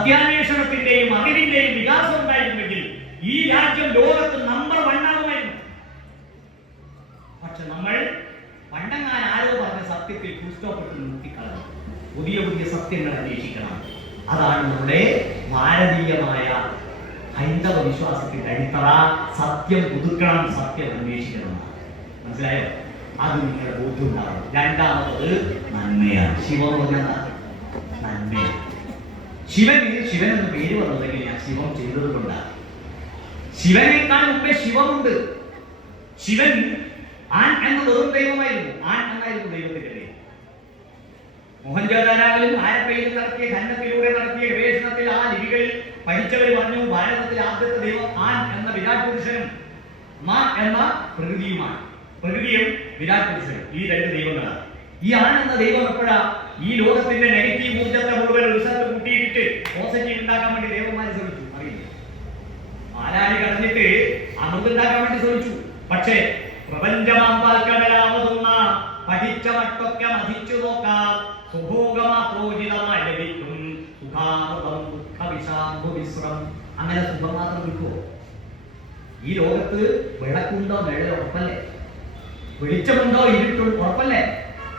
സത്യാന്വേഷണത്തിന്റെയും അറിവിന്റെയും വികാസം ഉണ്ടായിരുന്നെങ്കിൽ ഈ രാജ്യം ലോകത്ത് നമ്പർ വൺ ആകുമായിരുന്നു. പക്ഷെ നമ്മൾ പണ്ടങ്ങാൻ ആരോ പറഞ്ഞ സത്യത്തിൽ പുസ്തകപ്പെട്ട് നിർത്തിക്കളഞ്ഞു. പുതിയ പുതിയ സത്യങ്ങൾ അന്വേഷിക്കണം. അതാണ് നമ്മുടെ ഭാരതീയമായ ഹൈന്ദവ വിശ്വാസത്തിന്റെ അടിത്തറ. സത്യം പുതുക്കണം സത്യം അന്വേഷിക്കണം. മനസ്സിലായോ? അത് നിങ്ങളുടെ ബോധ്യം ഉണ്ടാവും രണ്ടാമത് നന്മയാണ്. ശിവം നന്മയാണ്. ശിവന് ശിവൻ എന്ന പേര് വന്നതെങ്കിൽ ഞാൻ ശിവം ചെയ്തത് കൊണ്ടാണ്. ശിവനേക്കാൾ മുമ്പേ ശിവമുണ്ട്. ശിവൻ ആൻ എന്ന വെറും ദൈവമായിരുന്നു. ആൻ എന്നായിരുന്നു ദൈവത്തിന്റെ പേര്. മോഹൻജോദാരോവിലും ആരപ്പയിലും നടത്തിയ ഖനനത്തിലൂടെ നടത്തിയ ഗവേഷണത്തിൽ ആ ലിപികളിൽ പഠിച്ചവർ പറഞ്ഞു ഭാരതത്തിൽ ആദ്യത്തെ ദൈവം ആൻ എന്ന വിരാട് പുരുഷനും മാ എന്ന പ്രകൃതിയുമാണ്. പ്രകൃതിയും വിരാട് പുരുഷനും ഈ രണ്ട് ദൈവങ്ങളാണ്. ഈ ആൻ എന്ന ദൈവം എപ്പോഴാ? ഈ ലോകത്തിന്റെ നെഗറ്റീവ് ഊർജത്തെ മുഴുവൻ ഒരു സ്ഥലത്ത് കൂട്ടിയിട്ടിട്ട് പോസിറ്റീവ് ഉണ്ടാക്കാൻ വേണ്ടി ദേവന്മാർ ശ്രമിച്ചു. അറിയില്ല? ആരാരി കടന്നിട്ട് അമൃതുണ്ടാക്കാൻ വേണ്ടി ശ്രമിച്ചു. പക്ഷേ പ്രപഞ്ചമാമ്പാൽക്കടലാമതുന്ന പഠിച്ച മട്ടൊക്കെ മതിച്ചു നോക്കാം. സുഭോഗമാത്രോചിതമായി ലഭിക്കും. സുഖാമൃതം ദുഃഖവിശാംഭു വിശ്രം. അങ്ങനെ സുഖം മാത്രം കിട്ടുമോ ഈ ലോകത്ത് വിളക്കുണ്ടോ വെള്ള ഉറപ്പല്ലേ? വെളിച്ചമുണ്ടോ ഇരുട്ടുണ്ടോ ഉറപ്പല്ലേ?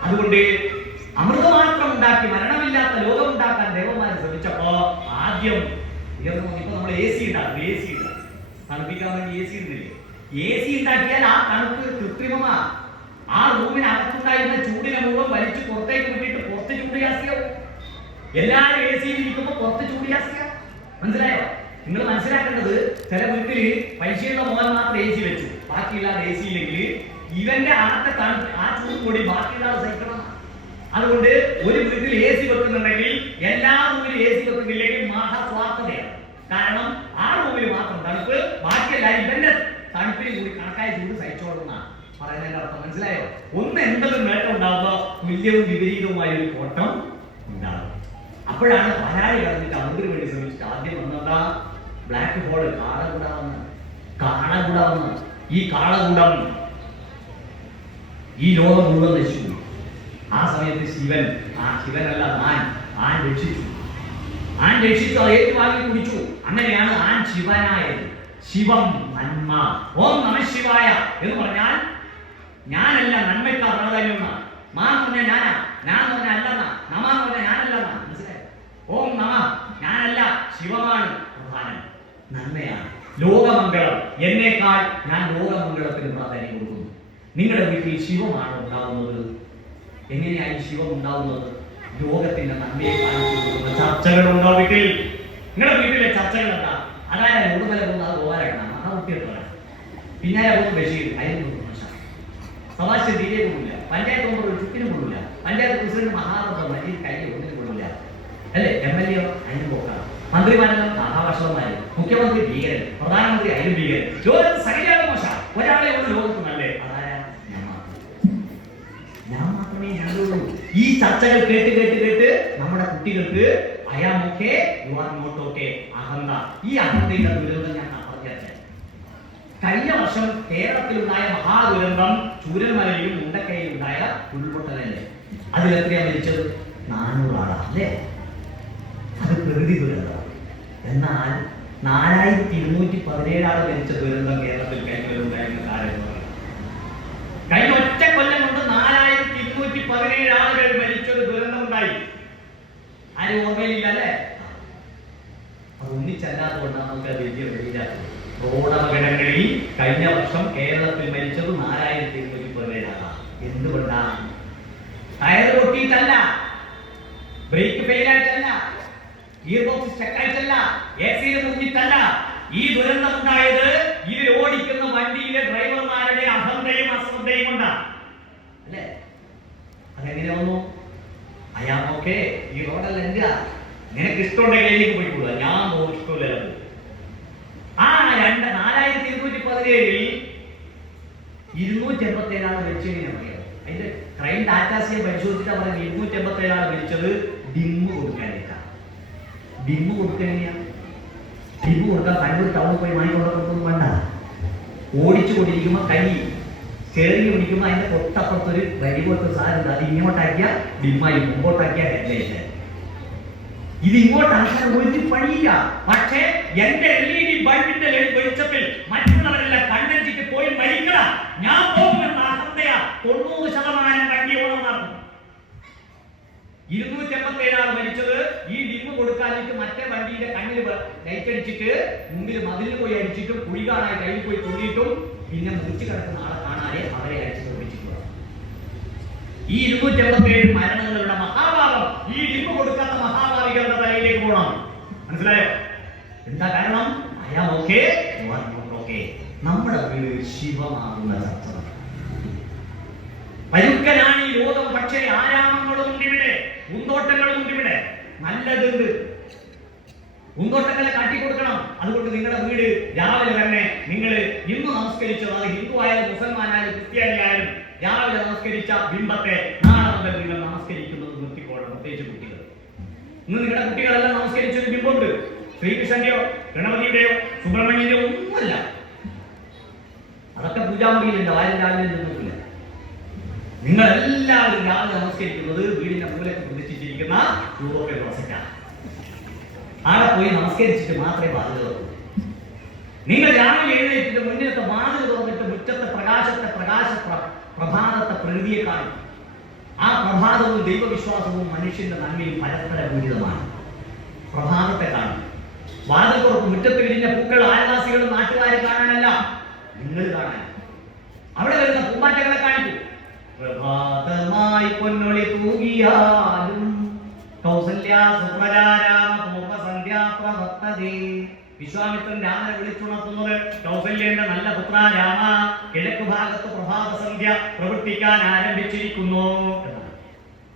അതുകൊണ്ട് അമൃതമാത്രം ഉണ്ടാക്കി മരണമില്ലാത്ത ലോകം ഉണ്ടാക്കാൻ ദേവന്മാർ ശ്രമിച്ചപ്പോ ആദ്യം ഉയർന്നു നോക്കിയപ്പോ നമ്മൾ എ സി ഉണ്ടാകും എ സി ഉണ്ടാകും തണുപ്പിക്കാൻ വേണ്ടി എ സി ഇടുന്നില്ലേ? എ സി ഉണ്ടാക്കിയാൽ ആ തണുപ്പ് കൃത്രിമമാ. ആ റൂമിനകത്തുണ്ടായിരുന്ന ചൂടിനെ മുഴുവൻ വലിച്ചു പുറത്തേക്ക് വിട്ടിട്ട് പുറത്ത് ചൂട് ജാസ്തിയാവും എല്ലാവരും എ സിയിൽ ഇരിക്കുമ്പോൾ പുറത്ത് ചൂട് മനസ്സിലായോ? നിങ്ങൾ മനസ്സിലാക്കേണ്ടത് ചില വീട്ടിൽ പൈസയുള്ള മോൻ മാത്രം എ സി വെച്ചു. ബാക്കിയില്ലാതെ എ സി ഇല്ലെങ്കിൽ ഇവന്റെ അകത്തെ തണുപ്പ് ആ ചൂട് കൂടി ബാക്കിയുള്ള സഹിക്കണം അതുകൊണ്ട് ഒരു വീട്ടിൽ എ സി വെക്കുന്നുണ്ടെങ്കിൽ എല്ലാ റൂമിലും എ സി വെക്കുന്നില്ലെങ്കിൽ മഹാസ്വാർത്ഥതയാണ് കാരണം ആ റൂമിൽ മാത്രം തണുപ്പ് ബാക്കി എല്ലാവരും തണുപ്പിൽ കൂടി കണക്കായ ചൂട് സഹിച്ചോളുന്നതാണ് പറയുന്നതിന്റെ അർത്ഥം. മനസ്സിലായോ? ഒന്ന് എന്തെങ്കിലും നേട്ടം ഉണ്ടാകുമ്പോൾ തുല്യവും വിപരീതവുമായ ഒരു കോട്ടം ഉണ്ടാകും. അപ്പോഴാണ് പരാതി കടന്നിട്ട് അതിന് വേണ്ടി ശ്രമിച്ചിട്ട് ആദ്യം വന്നതാ ബ്ലാക്ക് ഹോൾ കാളകൂടാവുന്ന കാളകൂടാവുന്ന ഈ കാളകൂടം ഈ ലോകം മുഴുവൻ നശിച്ചു. ആ സമയത്ത് ശിവൻ ആ ശിവനല്ല ആൻ. ആൻ രക്ഷിച്ചു. ആൻ രക്ഷിച്ചു അത് ഏറ്റുവാങ്ങി കുടിച്ചു? അങ്ങനെയാണ് ആൻ ശിവനായത്. ശിവം നന്മ. ഓം നമ ശിവായ എന്ന് പറഞ്ഞാൽ ഞാനല്ല നന്മയ്ക്കാ പ്രാധാന്യം മാ എന്ന് പറഞ്ഞാൽ ഞാനാ ഞാൻ എന്ന് പറഞ്ഞാൽ അല്ലെന്നാ നമ എന്ന് പറഞ്ഞാൽ ഞാനല്ലെന്നാ. മനസ്സിലായോ? ഓം നമ ഞാനല്ല ശിവമാണ് പ്രധാനം. നന്മയാണ്. ലോകമംഗളം. എന്നേക്കാൾ ഞാൻ ലോകമംഗളത്തിന് പ്രാധാന്യം കൊടുക്കുന്നു. നിങ്ങളുടെ വീട്ടിൽ ശിവമാണ് ഉണ്ടാവുന്നത് എങ്ങനെയായി ശിവം ഉണ്ടാവുന്നത് ലോകത്തിന്റെ നന്മയെ കാണിച്ചു ചർച്ചകൾ ചർച്ചകളുണ്ടോ വീട്ടിൽ? നിങ്ങളുടെ വീട്ടിലെ ചർച്ചകൾ എന്താ? അതായത് കൂടുതൽ പോകുന്നത് ഗോപാലകണ്ണ ആ കുട്ടിയെടുത്തോളാം പിന്നാലെ പോകുമ്പോൾ ബഷീർ. അതിന് സമാശ തീരെ കൊള്ളില്ല. പഞ്ചായത്ത് മെമ്പർ ഒരു ചുറ്റിനും കൊള്ളില്ല. പഞ്ചായത്ത് പ്രസിഡന്റ് മഹാനന്ദം മജീദ് കൈ ഒന്നിനും കൊള്ളില്ല. അല്ലേ? എം എൽ എ അതിന് പോക്കാണ്. മന്ത്രിമാരെല്ലാം മുഖ്യമന്ത്രി ഭീകരൻ. പ്രധാനമന്ത്രി അതിലും ഭീകരൻ. ലോകത്ത് സകലയാണ് മോശ. ഒരാളെ ഉള്ളൂ ലോകത്ത് നല്ലേ അതാരാ ഞാൻ മാത്രം ഞാൻ മാത്രമേ ഞാനുള്ളൂ ഈ ചർച്ചകൾ കേട്ട് കേട്ട് കേട്ട് നമ്മുടെ കുട്ടികൾക്ക് അയാമൊക്കെ യു ആർ നോട്ട് ഓക്കെ അഹന്ത ഈ അഹന്തയുടെ ദുരന്തം ഞാൻ പറഞ്ഞത് കഴിഞ്ഞ വർഷം കേരളത്തിലുണ്ടായ മഹാദുരന്തം ചൂരന്മലയിലും മുണ്ടക്കയിലും ഉണ്ടായ ഉരുൾപൊട്ടലല്ലേ? അതിൽ എത്രയാ മരിച്ചത് നാനൂറാളാണ് അല്ലേ? അത് പ്രകൃതി ദുരന്തമാണ്. എന്നാൽ നാലായിരത്തി ഇരുന്നൂറ്റി പതിനേഴ് ആൾ മരിച്ച ദുരന്തം കേരളത്തിൽ കഴിഞ്ഞ ഉണ്ടായിരുന്ന കാലം എന്ന് പറയുന്നത്. കഴിഞ്ഞ ഒറ്റ കൊല്ലം കൊണ്ട് നാലായിരത്തി ഇരുന്നൂറ്റി പതിനേഴ് ആളുകൾ മരിച്ചൊരു ദുരന്തം ഉണ്ടായി ആരും ഓർമ്മയിലില്ല അല്ലേ അത് ഒന്നിച്ചല്ലാതെ കൊണ്ടാണ് നമുക്ക് വലിയ വെളിയിലാക്കുന്നത്. റോഡ് അപകടങ്ങളിൽ കഴിഞ്ഞ വർഷം കേരളത്തിൽ മരിച്ചത് നാലായിരത്തി ഇരുന്നൂറ്റി പതിനേഴാണ്. എന്തുകൊണ്ടാണ്? ടയർ പൊട്ടിയിട്ടല്ല. ബ്രേക്ക് ഫെയിൽ ആയിട്ടല്ല ഗിയർ ബോക്സ് സ്റ്റക്കായിട്ടല്ല. എ സിയിൽ മുങ്ങിട്ടല്ല ഈ ദുരന്തം ഉണ്ടായത് ഇതിൽ ഓടിക്കുന്ന വണ്ടിയിലെ ഡ്രൈവർമാരുടെ അഹന്തയും അശ്രദ്ധയും കൊണ്ടാണ്. അല്ലേ? അതെങ്ങനെ വന്നു അയാമൊക്കെ ഈ റോഡല്ല എന്റെ നിനക്ക് ഇഷ്ടമുണ്ടെങ്കിൽ എനിക്ക് പോയിക്കൂടാ ഞാൻ ഇഷ്ടമില്ല ആ രണ്ട് നാലായിരത്തി ഇരുന്നൂറ്റി പതിനേഴിൽ ഇരുന്നൂറ്റി എൺപത്തി ഏഴാണ് മരിച്ചെങ്ങനെ പറയാം. അതിന്റെ ക്രൈം ഡാറ്റാസിയെ പരിശോധിച്ചാൽ പറയുന്നത് ഇരുന്നൂറ്റി എൺപത്തി ഏഴാണ് മരിച്ചത് ഡിമ്മ് കൊടുക്കാനേക്കാം ഡിമ്മ് കൊടുക്കാനെങ്ങനെയാ? ഡിമ്മ് കൊടുക്കാൻ ടൗണിൽ പോയി വേണ്ട. ഓടിച്ചു കൈ ചേറി പിടിക്കുമ്പോൾ അതിന്റെ തൊട്ടപ്പുറത്തൊരു വരി പോലത്തെ സാധനം അത് ഇങ്ങോട്ടാക്കിയ ഡിമ്മായി മുമ്പോട്ടാക്കിയ ഹെഡ്ലൈറ്റ് ഇത് ഇങ്ങോട്ടാക്കാൻ ഒരു പണിയില്ല പക്ഷേ എന്റെ എൽ ഇ ഡി ബൾബിന്റെ വെളിച്ചത്തിൽ മറ്റുള്ളവരെല്ലാം കണ്ണഞ്ചിക്ക് പോയി മരിക്കണ. ഞാൻ പോകുമെന്ന അഹന്തയ തൊണ്ണൂറ് ശതമാനം വണ്ടി ഓണം നടന്നു. ഇരുന്നൂറ്റി എൺപത്തി ഏഴാണ് മരിച്ചത്. ഈ ഡിമ്മ് കൊടുക്കാതിട്ട് മറ്റേ വണ്ടിയുടെ കണ്ണിൽ ലൈറ്റ് അടിച്ചിട്ട് മുമ്പിൽ മതിലിൽ പോയി അടിച്ചിട്ടും കുഴി കാണാൻ കയ്യിൽ പോയി തുള്ളിയിട്ടും പിന്നെ മുറിച്ചു കിടക്കുന്ന ആളെ കാണാതെ അവരെ അയച്ചു തോന്നിച്ചിട്ടുള്ള ഈ ഇരുന്നൂറ്റി ഏഴ് മരണങ്ങളുടെ മഹാഭാവം ഈ ഡിപ്പ് കൊടുക്കാത്ത മഹാഭാവികളുടെ തലയിലേക്ക് പോകണം. മനസ്സിലായോ? എന്താ കാരണം? അയാൾ ഓക്കെ ഓക്കെ നമ്മുടെ വീട് ശിവമാകുന്ന ചർച്ച പരുക്കനാണ് ഈ ലോകം പക്ഷേ ആരാമങ്ങളും ഉണ്ട് ഇവിടെ. പൂന്തോട്ടങ്ങളും ഉണ്ട് ഇവിടെ. നല്ലതുണ്ട്. പൂന്തോട്ടങ്ങളെ കാട്ടിക്കൊടുക്കണം അതുകൊണ്ട് നിങ്ങളുടെ വീട് രാവിലെ തന്നെ നിങ്ങൾ ഇന്ന് നമസ്കരിച്ചത് അത് ഹിന്ദു ആയാലും മുസൽമാനായാലും ക്രിസ്ത്യാനി ആയാലും രാവിലെ നമസ്കരിച്ച ബിംബത്തെ നാളെ മുതൽ നിങ്ങൾ നമസ്കരിക്കുന്നത് നിർത്തിക്കോളണം പ്രത്യേകിച്ച് കുട്ടികൾ. ഇന്ന് നിങ്ങളുടെ കുട്ടികളെല്ലാം നമസ്കരിച്ച ഒരു ബിംബമുണ്ട്. ശ്രീകൃഷ്ണന്റെയോ ഗണപതിയുടെയോ സുബ്രഹ്മണ്യന്റെയോ ഒന്നുമല്ല. അതൊക്കെ പൂജാമുറിയിലുണ്ട് ആരും രാവിലെ നിന്നിട്ടില്ല. നിങ്ങൾ എല്ലാവരും രാവിലെ നമസ്കരിക്കുന്നത് വീടിന്റെ മൂലക്ക് പ്രതിഷ്ഠിച്ചിരിക്കുന്ന യൂറോപ്യൻ ക്ലോസറ്റാണ് ആടെ പോയി നമസ്കരിച്ചിട്ട് മാത്രമേ ബാധ്യത തുറക്കൂ. നിങ്ങൾ രാവിലെ എഴുന്നേറ്റിട്ട് മുന്നിലത്തെ വാതിൽ തുറന്നിട്ട് മുറ്റത്തെ പ്രകാശത്തെ പ്രകാശ പ്ര- പ്രഭാതത്തെ പ്രകൃതിയെ കാണും. ആ പ്രഭാതവും ദൈവവിശ്വാസവും മനുഷ്യന്റെ നന്മയും പരസ്പര പൂരിതമാണ് പ്രഭാതത്തെ കാണും. വാതിൽ തുറക്കും. മുറ്റത്ത് വിരിഞ്ഞ പൂക്കൾ ആയവാസികളും നാട്ടുകാരും കാണാനല്ല നിങ്ങൾ കാണാൻ. അവിടെ വരുന്ന പൂമ്പാറ്റകളെ കാണിക്കും. പ്രഭാതമായി പൊന്നൊളി തൂകിയാലും കൗസല്യ സുപ്രജാരാമ പ്രവർത്തതേ വിശ്വാമിത്രൻ രാമനെ വിളിച്ചുണർത്തുന്നത് കൗസല്യന്റെ നല്ല പുത്ര രാമ. കിഴക്ക് ഭാഗത്ത് പ്രഭാത സന്ധ്യ പ്രവർത്തിക്കാൻ ആരംഭിച്ചിരിക്കുന്നു.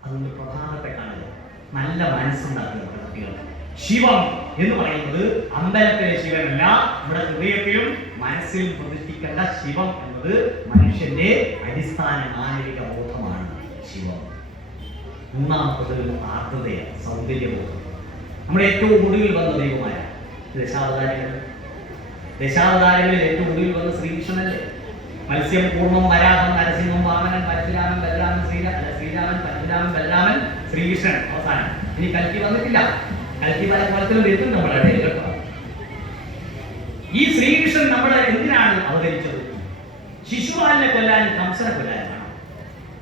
അതുകൊണ്ട് പ്രധാനത്തെ കാണുക. നല്ല മനസ്സുണ്ടാക്കുക കുട്ടികൾക്ക് ശിവം എന്ന് പറയുന്നത് അമ്പലത്തിലെ ശിവനല്ല. നമ്മുടെ ഹൃദയത്തിലും മനസ്സിലും പ്രതിഷ്ഠിക്കേണ്ട ശിവം എന്നത് മനുഷ്യന്റെ അടിസ്ഥാന മാനവിക ബോധമാണ് ശിവം. മൂന്നാമത്തത് ആർദ്രതയാണ് സൗന്ദര്യബോധം നമ്മുടെ ഏറ്റവും ഒടുവിൽ വന്ന ദൈവമായ ദശാവതാരങ്ങൾ ദശാവതാരങ്ങളിൽ ഏറ്റവും ഒടുവിൽ വന്ന ശ്രീകൃഷ്ണനല്ലേ? മത്സ്യം പൂർണം വരാഹം നരസിംഹം വാമനൻ പരശുരാമൻ ബലരാമൻ ശ്രീരാ ശ്രീരാമൻ പരശുരാമൻ ബലരാമൻ ശ്രീകൃഷ്ണൻ. അവസാനം. ഇനി കൽക്കി വന്നിട്ടില്ല. കൽക്കി പല കാലത്തിലും എത്തും നമ്മുടെ ഇടയിൽ കേട്ടോ. ഈ ശ്രീകൃഷ്ണൻ നമ്മളെ എന്തിനാണ് അവതരിച്ചത്? ശിശുപാലിനെ കൊല്ലാനും കംസനെ കൊല്ലാനുമാണ്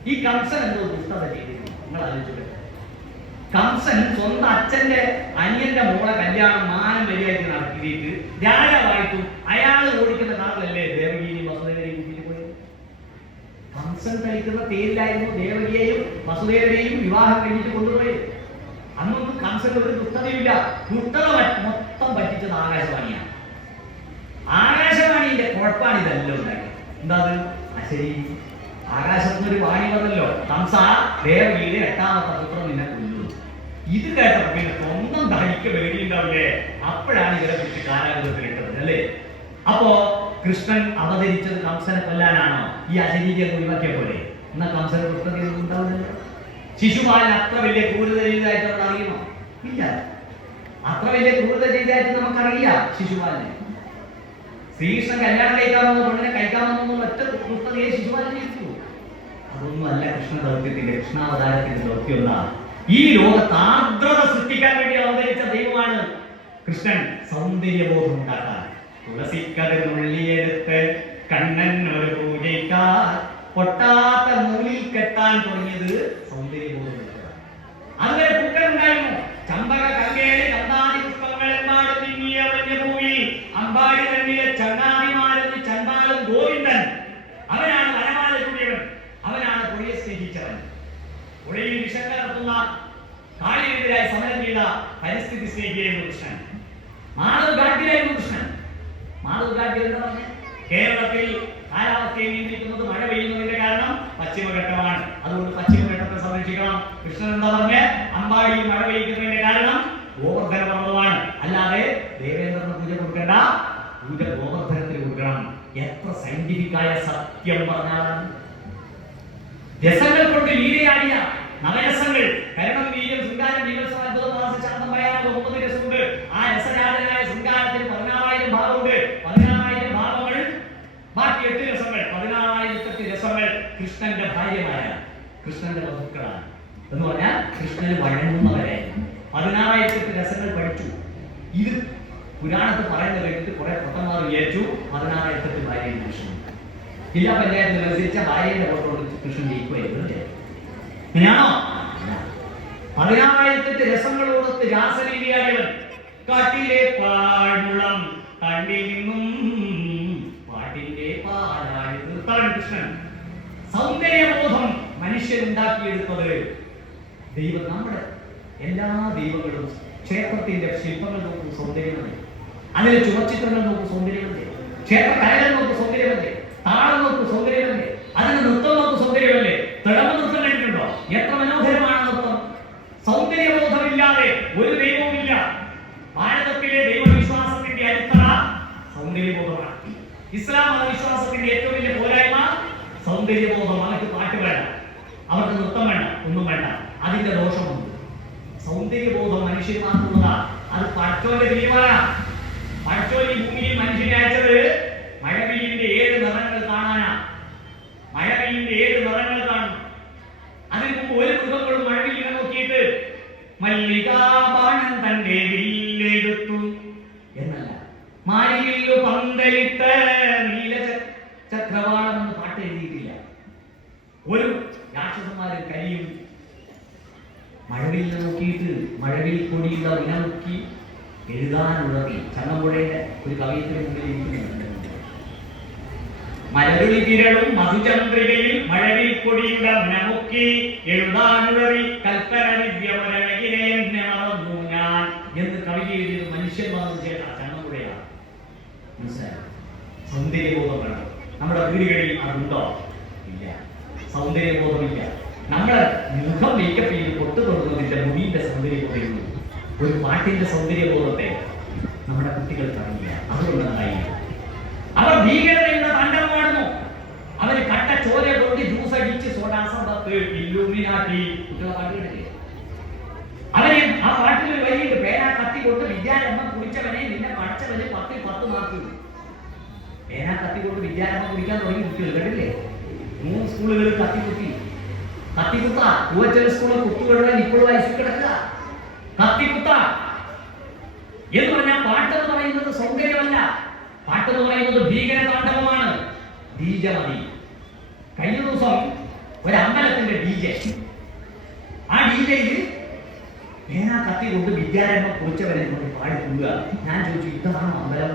ഈ കംസൻ എന്തോ ദുഷ്ടത ചെയ്തിരുന്നു. നിങ്ങൾ ആലോചിച്ചു കംസൻ സ്വന്തം അച്ഛന്റെ അനിയന്റെ മോളെ കല്യാണം മാനം മര്യാദയ്ക്ക് നടത്തിയിട്ട് രാജാവായിട്ടും അയാൾ ഓടിക്കുന്ന കാറിലല്ലേ ദേവകിയെയും വസുദേവരെയും കൂട്ടിയിട്ട് കംസൻ കഴിക്കുന്ന തേരിലായിരുന്നു ദേവകിയെയും വസുദേവരെയും വിവാഹം കഴിഞ്ഞിട്ട് കൊണ്ടുപോയത്. അന്നൊന്നും കംസന് ഒരു ദുഷ്ടത മ- മൊത്തം പറ്റിച്ചത് ആകാശവാണിയാണ്. ആകാശവാണിന്റെ കുഴപ്പമാണ് ഇതെല്ലാം ഉണ്ടായത് എന്താ ശരി. ആകാശത്തുനിന്ന് ഒരു വാണി വന്നല്ലോ കംസ ദേവകിയുടെ എട്ടാമത്തെ പുത്രം നിന്നെ ഇത് കേട്ടപ്പോ പിന്നെ സ്വന്തം ദഹിക്ക് വേദിയുണ്ടാവില്ലേ അപ്പോഴാണ് ഇവരെ കുറിച്ച് കാലാഗ്രഹത്തിൽ ഇട്ടത് അല്ലേ? അപ്പോ കൃഷ്ണൻ അവതരിച്ചത് കംസനെ കൊല്ലാനാണോ? ഈ അശരീരിയെ ഒഴിവാക്കിയ പോലെ. എന്നാ കംസന് ഉണ്ടാവില്ലല്ലോ ശിശുപാലൻ അത്ര വലിയ ക്രൂരത ചെയ്തതായിട്ട് നമ്മൾ അറിയണോ ഇല്ല. അത്ര വലിയ ക്രൂരത ചെയ്തതായിട്ട് നമുക്കറിയില്ല ശിശുപാലനെ. ശ്രീകൃഷ്ണൻ കല്യാണം കഴിക്കാമെന്ന് പെണ്ണിനെ കഴിക്കാമെന്നൊന്നും ഒറ്റ കൃഷ്ണതയെ ശിശുപാലൻ ചെയ്തു അതൊന്നും അല്ല കൃഷ്ണ ദൗത്യത്തിന്റെ കൃഷ്ണാവതാരത്തിന്റെ ദൗത്യം എന്താ ഈ ലോകത്ത് ആർദ്രത സൃഷ്ടിക്കാൻ വേണ്ടി അവതരിച്ച ദൈവമാണ് കൃഷ്ണൻ. സൗന്ദര്യബോധം ഉണ്ടാക്കാൻ തുളസിക്കത് നുള്ളിയെടുത്ത് കണ്ണൻ ഒരു പൂജയ്ക്കാർ. പൊട്ടാത്ത നൂലിൽ കെട്ടാൻ തുടങ്ങിയത് സൗന്ദര്യബോധം. അങ്ങനെ പൂക്കൾ ഉണ്ടായിരുന്നു. ചമ്പക സ്നേഹിയായിരുന്നു കൃഷ്ണൻ. മാധവ് ഗാഡ്ഗിലായിരുന്നു കൃഷ്ണൻ. മാധവ് ഗാഡ്ഗിൽ എന്താ പറഞ്ഞത് കേരളത്തിൽ കാലാവസ്ഥയെ നിയന്ത്രിക്കുന്നത് മഴ പെയ്യുന്നതിന്റെ കാരണം പശ്ചിമഘട്ടമാണ്. അതുകൊണ്ട് പശ്ചിമഘട്ടത്തെ സംരക്ഷിക്കണം. കൃഷ്ണൻ എന്താ പറഞ്ഞ? അമ്പാടിയിൽ മഴ പെയ്യുന്നതിന്റെ കാരണം ഗോവർദ്ധന പർവതമാണ് അല്ലാതെ ദേവേന്ദ്രന് പൂജ കൊടുക്കേണ്ട. പൂജ ഗോവർദ്ധനത്തിന് കൊടുക്കണം. എത്ര സയന്റിഫിക് ആയ സത്യം പറഞ്ഞാലാണ് രസങ്ങൾ കൊണ്ട് ലീലയാടിയ നവരസങ്ങൾ കരണം ഭാര്യമാരാണ് കൃഷ്ണന്റെ ബന്ധുക്കളാണ്. എന്ന് പറഞ്ഞാൽ കൃഷ്ണന് വഴങ്ങുന്നവരെ പതിനാറായിരത്തി രസങ്ങൾ പഠിച്ചു. ഇത് പുരാണത്തിൽ പറയുന്ന കേട്ടിട്ട് കുറെ പൊട്ടന്മാർ വിചാരിച്ചു പതിനാറായിരത്തി ഭാര്യയും കൃഷ്ണൻ ജില്ലാ പഞ്ചായത്തിൽ നിരസിച്ച ഭാര്യയുടെ ഫോട്ടോ കൃഷ്ണൻ ജയിക്കുകയായിരുന്നു അല്ലേ? ഇങ്ങനെയാണോ പതിനാറായിരത്തി രസങ്ങളോടൊത്ത് രാസലീലിയായവൻ കാട്ടിലെ പാഴ്മുളം തണ്ടിൽ നിന്നും പാട്ടിന്റെ പാലായി കൃഷ്ണൻ. സൗന്ദര്യബോധം മനുഷ്യരുണ്ടാക്കിയെടുത്തത് ദൈവം നമ്മുടെ എല്ലാ ദൈവങ്ങളും ക്ഷേത്രത്തിന്റെ ശില്പങ്ങൾ നോക്കും സൗന്ദര്യമല്ലേ അതിലെ ചുവച്ചിത്രങ്ങൾ നോക്കും സൗന്ദര്യമല്ലേ ക്ഷേത്ര കലകൾ നോക്കൂ സൗന്ദര്യമല്ലേ താളം നോക്കും സൗന്ദര്യമല്ലേ അതിന് നൃത്തം നോക്കും സൗന്ദര്യമല്ലേ തിളമ്പ നൃത്തം കണ്ടിട്ടുണ്ടോ? എത്ര മനോഹരമാണ് നൃത്തം. സൗന്ദര്യബോധമില്ലാതെ ഒരു സൗന്ദര്യബോധം അവർക്ക് പാട്ട് വേണ്ട അവർക്ക് നൃത്തം വേണ്ട ഒന്നും വേണ്ട. അതിന്റെ ദോഷമുണ്ട്. സൗന്ദര്യബോധം മനുഷ്യന്മാർക്കുള്ളതാ. അത് പടച്ചോന്റെ തീരുമാനം പടച്ചോൻ ഈ ഭൂമിയിൽ മനുഷ്യനെ അയച്ചത് ഏഴ് നിറങ്ങൾ കാണാനാ. മഴവില്ലിന്റെ ഏഴ് നിറങ്ങൾ കാണും. അതിന് മുമ്പ് ഒരു മൃഗങ്ങളും മഴവില്ലിനെ നോക്കിയിട്ട് മല്ലികാബാണൻ തന്റെ വില്ലെടുത്തു. എന്നല്ല മാരിവില്ലു പന്തലിട്ട നീല ച- ചക്രവാളം എന്ന് പാട്ട് എഴുതിയിട്ടില്ല ഒരു രാക്ഷസന്മാരും കരിയും മഴവിൽ നോക്കിയിട്ട് മഴവിൽ കൊടിയുള്ള നോക്കി എഴുതാനുള്ളത് ചങ്ങമ്പുഴയുടെ ഒരു കവിയത്തിന് മുന്നിൽ മലരുളി തിരളും മധുചന്ദ്രികയിൽ മഴവിൽ കൊടിയുടെ നമുക്കി എഴുതാനുഴറി കൽപ്പന വിദ്യ എന്നെ മറന്നു ഞാൻ എന്ന് കവി എഴുതിയത് മനുഷ്യൻ വന്നു ചേട്ടാ ചങ്ങമ്പുഴയാണ്. മനസ്സിലായോ? സൗന്ദര്യബോധം വേണം. നമ്മുടെ വീടുകളിൽ അതുണ്ടോ? സൗന്ദര്യബോധമില്ല. നമ്മുടെ മുഖം മേക്കപ്പ് ചെയ്ത് പൊട്ടു തുടങ്ങുന്നതിന്റെ മുടിയുടെ സൗന്ദര്യബോധം ഒരു പാട്ടിന്റെ സൗന്ദര്യബോധത്തെ നമ്മുടെ കുട്ടികൾ അറിയില്ല അതുകൊണ്ട് നന്നായി അവർ ഭീകരതയുടെ താണ്ഡവമാടുന്നു അവർ കട്ട ചോര കൊണ്ട് ജ്യൂസ് അടിച്ച് സോഡാസമ്പത്ത് ഇല്ലുമിനാട്ടി കുട്ടികളെ പാട്ട് കേട്ടില്ലേ അവരെ ആ പാട്ടിൽ ഒരു വരിയുണ്ട് പേന കത്തി കൊണ്ട് വിദ്യാരംഭം കുടിച്ചവനെ നിന്നെ പഠിച്ചവന് പത്തിൽ പത്ത് മാർക്ക് പേന കത്തി കൊണ്ട് വിദ്യാരംഭം കുടിക്കാൻ തുടങ്ങി കുട്ടികൾ. കേട്ടില്ലേ മൂന്ന് സ്കൂളുകളിൽ കത്തിക്കുത്തി കത്തിക്കുത്ത യുവച്ചൽ സ്കൂളിൽ കുത്തുകളുടെ ഇപ്പോഴും വയസ്സിൽ കിടക്കുക. കത്തിക്കുത്ത എന്ന് പറഞ്ഞാൽ പാട്ട് എന്ന് പറയുന്നത് സൗന്ദര്യമല്ല. പാട്ട് എന്ന് പറയുന്നത് ഭീകര താണ്ഡവമാണ് ബീജമതി കഴിഞ്ഞ ദിവസം ഒരു അമ്പലത്തിന്റെ ഡി ജെ. ആ ഡി ജെയിൽ ഏനാ കത്തി കൊണ്ട് വിദ്യാരംഭം കുറിച്ചവരെ കൊണ്ട് പാടി പോവുക ഞാൻ ചോദിച്ചു ഇതാണോ അമ്പലം?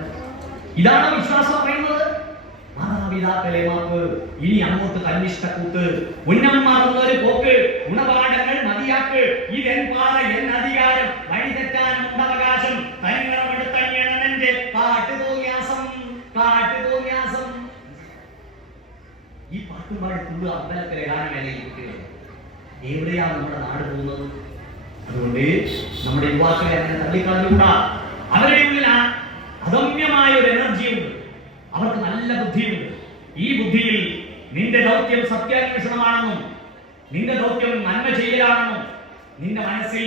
ഇതാണോ വിശ്വാസം പറയുന്നത്. മാതാപിതാക്കളെ മാപ്പ്. ഇനി അങ്ങോട്ട് കന്നിഷ്ടക്കൂത്ത് ഉന്നം മാറുന്നൊരു പോക്ക്. ഗുണപാഠങ്ങൾ മതിയാക്ക്. എൻ അധികാരം. വഴി തെറ്റാനുണ്ട് അവകാശം തനിനിറമെടുത്തണിയണമെന്റെ കാട്ടു തോന്നിയാസം പാട്ട് തോന്നിയാസം ഈ പാട്ടും പാടി തുള്ളു അമ്പലത്തിലെ കുട്ടികൾ എവിടെയാണ് നമ്മുടെ നാട് പോകുന്നത്? അതുകൊണ്ട് നമ്മുടെ യുവാക്കളെ അങ്ങനെ തള്ളിക്കളഞ്ഞുകൂടാ. അവരുടെ ഉള്ളിൽ അദമ്യമായ ഒരു എനർജിയുണ്ട് അവർക്ക് നല്ല ബുദ്ധിയുണ്ട്. ഈ ബുദ്ധിയിൽ നിന്റെ ദൗത്യം സത്യാന്വേഷണമാണെന്നും നിന്റെ ദൗത്യം നന്മ ചെയ്യലാണെന്നും നിന്റെ മനസ്സിൽ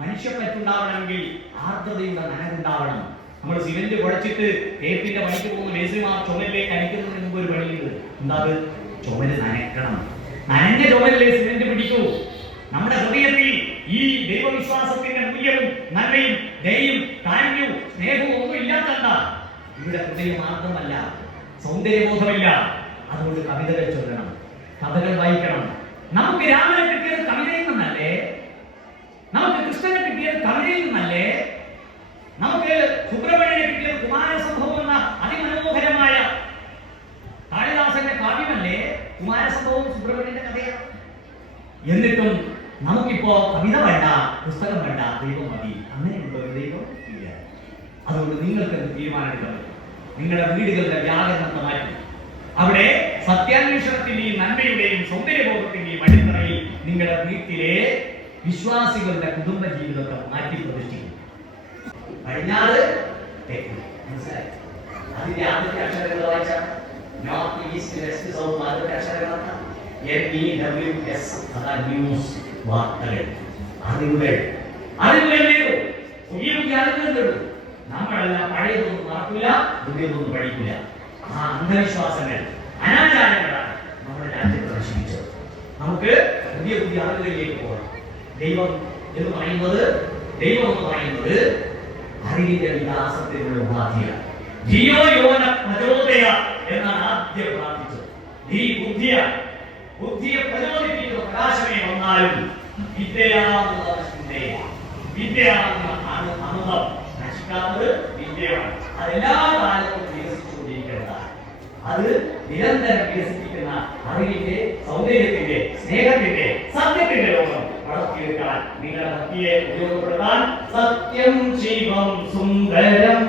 മനുഷ്യപ്പറ്റുണ്ടാവണമെങ്കിൽ ആർദ്രതയുടെ നനവുണ്ടാവണം. നമ്മൾ സിമെന്റ് കുഴച്ചിട്ട് തേപ്പിന്റെ പണിക്ക് പോകുന്ന മേസിമാർ ചുമലിലേക്ക് അടിക്കുന്നതിന് മുമ്പ് ഒരു പണിയുണ്ട്. എന്താ ചുമൽ നനയ്ക്കണം. നനഞ്ഞ ചുമലിലെ സിമെന്റ് പിടിക്കൂ. നമ്മുടെ ഹൃദയത്തിൽ ഈ ദൈവവിശ്വാസത്തിന്റെ മൂല്യവും നന്മയും ദയയും കാരുണ്യവും സ്നേഹവും ഇവിടെ ഹൃദയം മാത്രമല്ല സൗന്ദര്യബോധമില്ല അതുകൊണ്ട് കവിതകൾ ചൊല്ലണം കഥകൾ വായിക്കണം. നമുക്ക് രാമനെ കിട്ടിയത് കവിതയിൽ നിന്നല്ലേ? നമുക്ക് കൃഷ്ണനെ കിട്ടിയത് കവിതയിൽ നിന്നല്ലേ? നമുക്ക് സുബ്രഹ്മണ്യനെ കിട്ടിയത് കുമാരസംഭവം എന്ന അതിമനോഹരമായ കാളിദാസന്റെ കാവ്യമല്ലേ? കുമാരസംഭവം സുബ്രഹ്മണ്യന്റെ കഥയാണ് എന്നിട്ടും നമുക്കിപ്പോ കവിത വേണ്ട പുസ്തകം വേണ്ട ദൈവം മതി. അങ്ങനെയുണ്ടോ ദൈവം? ഇല്ല. അതുകൊണ്ട് നിങ്ങൾക്ക് തീരുമാനം നിങ്ങളുടെ വീടുകളുടെ വ്യാകരണത്തെ മാറ്റി. അവിടെ സത്യാന്വേഷണത്തിന്റെയും നന്മയുടെയും സൗന്ദര്യബോധത്തിന്റെയും അടിത്തറയിൽ നിങ്ങളുടെ വീട്ടിലെ വിശ്വാസികളുടെ കുടുംബ ജീവിതത്തെ മാറ്റി പ്രതിഷ്ഠിക്കും. പടിഞ്ഞാറ് മനസ്സിലായി? അതിന്റെ ആദ്യത്തെ അക്ഷരങ്ങൾ നോർത്ത് ഈസ്റ്റ് വെസ്റ്റ് സൗത്ത് ആദ്യത്തെ അക്ഷരങ്ങളാണ് ഡബ്ല്യു എസ് അതാ ന്യൂസ് വാർത്തകൾ. അറിവുകൾ. അറിവുകൾ ഈ നേടൂ നമ്മളെല്ലാം പഴയതൊന്നും മറക്കില്ല പുതിയതൊന്നും പഠിക്കില്ല ആ അന്ധവിശ്വാസങ്ങൾ അനാചാരങ്ങളാണ് നമ്മുടെ രാജ്യത്ത് നശിപ്പിച്ചത് നമുക്ക് പുതിയ പുതിയ അറിവുകളിലേക്ക് പോകണം. ദൈവം എന്ന് പറയുന്നത് ദൈവം എന്ന് പറയുന്നത് അറിവിന്റെ വികാസത്തിനുള്ള ഉപാധിയാണ്. ജിയോ യോന പ്രചോദയ എന്നാണ് ആദ്യം പ്രാർത്ഥിച്ചത്. നീ ബുദ്ധിയ ബുദ്ധിയെ പ്രചോദിപ്പിക്കുന്ന പ്രകാശമേ വന്നാലും വിദ്യയാണെന്നുള്ള ചിന്തയെ വിദ്യയാണെന്ന നശിക്കാത്തത് വിദ്യയാണ് അതെല്ലാ കാലത്തും അത് നിരന്തരം വികസിപ്പിക്കുന്ന അറിവിന്റെ സൗന്ദര്യത്തിന്റെ സ്നേഹത്തിന്റെ സത്യത്തിന്റെ ലോകം വളർത്തിയെടുക്കാൻ നിങ്ങളുടെ ഭക്തിയെ ഉപയോഗപ്പെടുത്താൻ സത്യം ശിവം സുന്ദരം